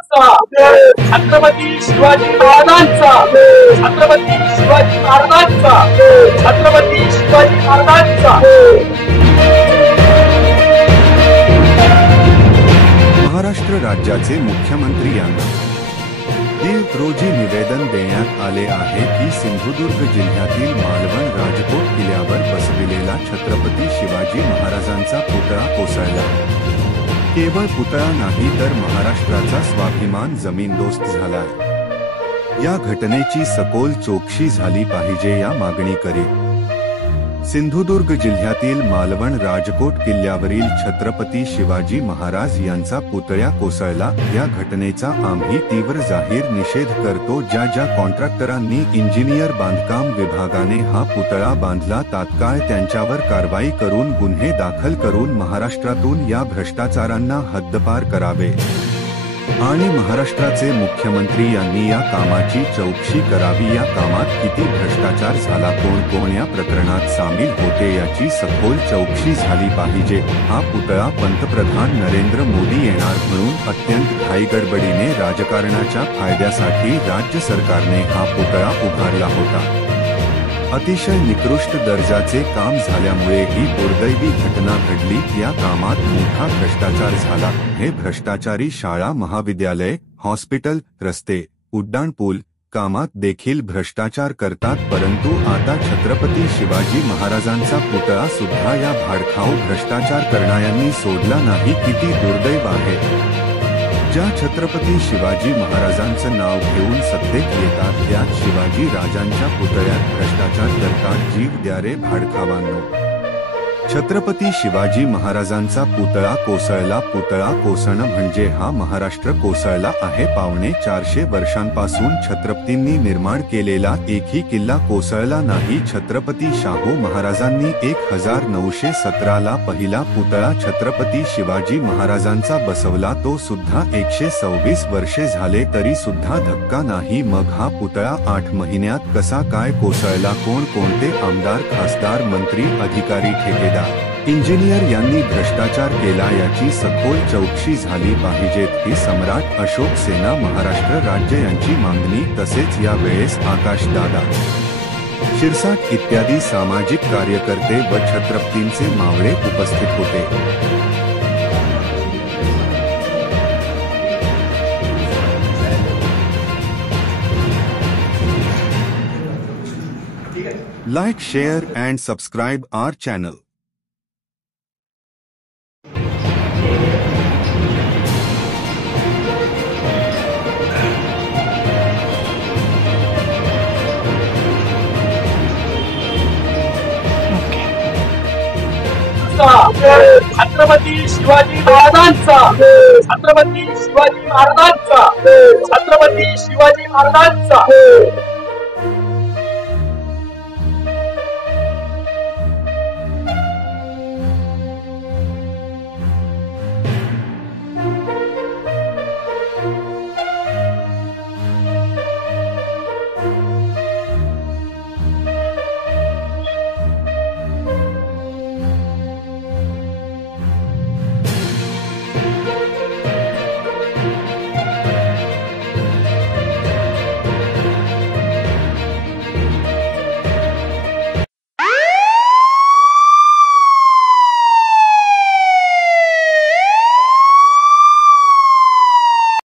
छत्रपती शिवाजी महाराजांचा, छत्रपती शिवाजी महाराजांचा, छत्रपती शिवाजी महाराजांचा। महाराष्ट्र राज्याचे मुख्यमंत्री यांना 3 रोजी निवेदन देण्यात आले आहे की सिंधुदुर्ग जिल्ह्यातील मालवण राजकोट किल्ल्यावर बसविलेला छत्रपती शिवाजी महाराजांचा पुतळा कोसळला। केवळ पुतळा नाही तर महाराष्ट्राचा स्वाभिमान जमीनदोस्त झालाय। या घटनेची सखोल चौकशी झाली पाहिजे या मागणी करीत सिंधुदुर्ग जिल्ह्यातील मालवण राजकोट किल्ल्यावरील छत्रपती शिवाजी महाराज यांचा पुतळा कोसळला। या घटनेचा आम्ही तीव्र जाहीर निषेध करतो। ज्या कॉन्ट्रॅक्टरांनी इंजिनियर बांधकाम विभागाने हा पुतळा बांधला तात्काळ त्यांच्यावर कारवाई करून गुन्हे दाखल करून महाराष्ट्रातून या भ्रष्टाचारांना हद्दपार करावे आणि महाराष्ट्राचे मुख्यमंत्री यांनी या कामाची चौकशी करावी। या कामात किती भ्रष्टाचार झाला, कोण या प्रकरणात सामील होते याची सखोल चौकशी झाली पाहिजे। हा पुतळा पंतप्रधान नरेंद्र मोदी येणार म्हणून अत्यंत घाईगडबडीने राजकारणाच्या फायद्यासाठी राज्य सरकारने हा पुतळा उभारला होता। अतिशय निकृष्ट दर्जाचे काम झाल्यामुळे ही दुर्दैवी घटना घडली। या कामात मोठा भ्रष्टाचार झाला। हे भ्रष्टाचारी शाळा, महाविद्यालय, हॉस्पिटल, रस्ते, उड्डाणपूल कामात देखील भ्रष्टाचार करतात। परंतु आता छत्रपती शिवाजी महाराजांचा पुतळा सुद्धा या भाडखाऊ भ्रष्टाचार करणाऱ्यांनी सोडला नाही। किती दुर्दैव आहे। ज्या छत्रपती शिवाजी महाराजांचं नाव घेऊन सत्तेत येतात त्यात शिवाजी राजांच्या पुतळ्यात भ्रष्टाचार करतात। जीव द्या रे भाडखावांनो। छत्रपती शिवाजी महाराजांचा पुतळा कोसळला। पुतळा कोसळणं म्हणजे हा महाराष्ट्र कोसळला आहे। 450 वर्षांपासून छत्रपतींनी निर्माण केलेला एकही किल्ला कोसळला नाही। छत्रपती शाहू महाराजांनी 1917 ला पहिला पुतळा छत्रपती शिवाजी महाराजांचा बसवला, तो सुद्धा 126 वर्षे झाले तरी सुद्धा धक्का नाही। मग हा पुतळा 8 महिन्यात कसा काय कोसळला? कोणते आमदार, खासदार, मंत्री, अधिकारी, ठेकेदार, इंजिनियर यांनी भ्रष्टाचार केला याची सखोल चौकशी झाली पाहिजेत ही सम्राट अशोक सेना महाराष्ट्र राज्य यांची मागणी। तसेच या वेळेस आकाशदादा शिरसाट इत्यादी सामाजिक कार्यकर्ते व छत्रपतींचे मावळे उपस्थित होते। Like, share and subscribe our channel. Chhatrapati Shivaji महाराजांचा, छत्रपती शिवाजी महाराजांचा, छत्रपती शिवाजी महाराजांचा।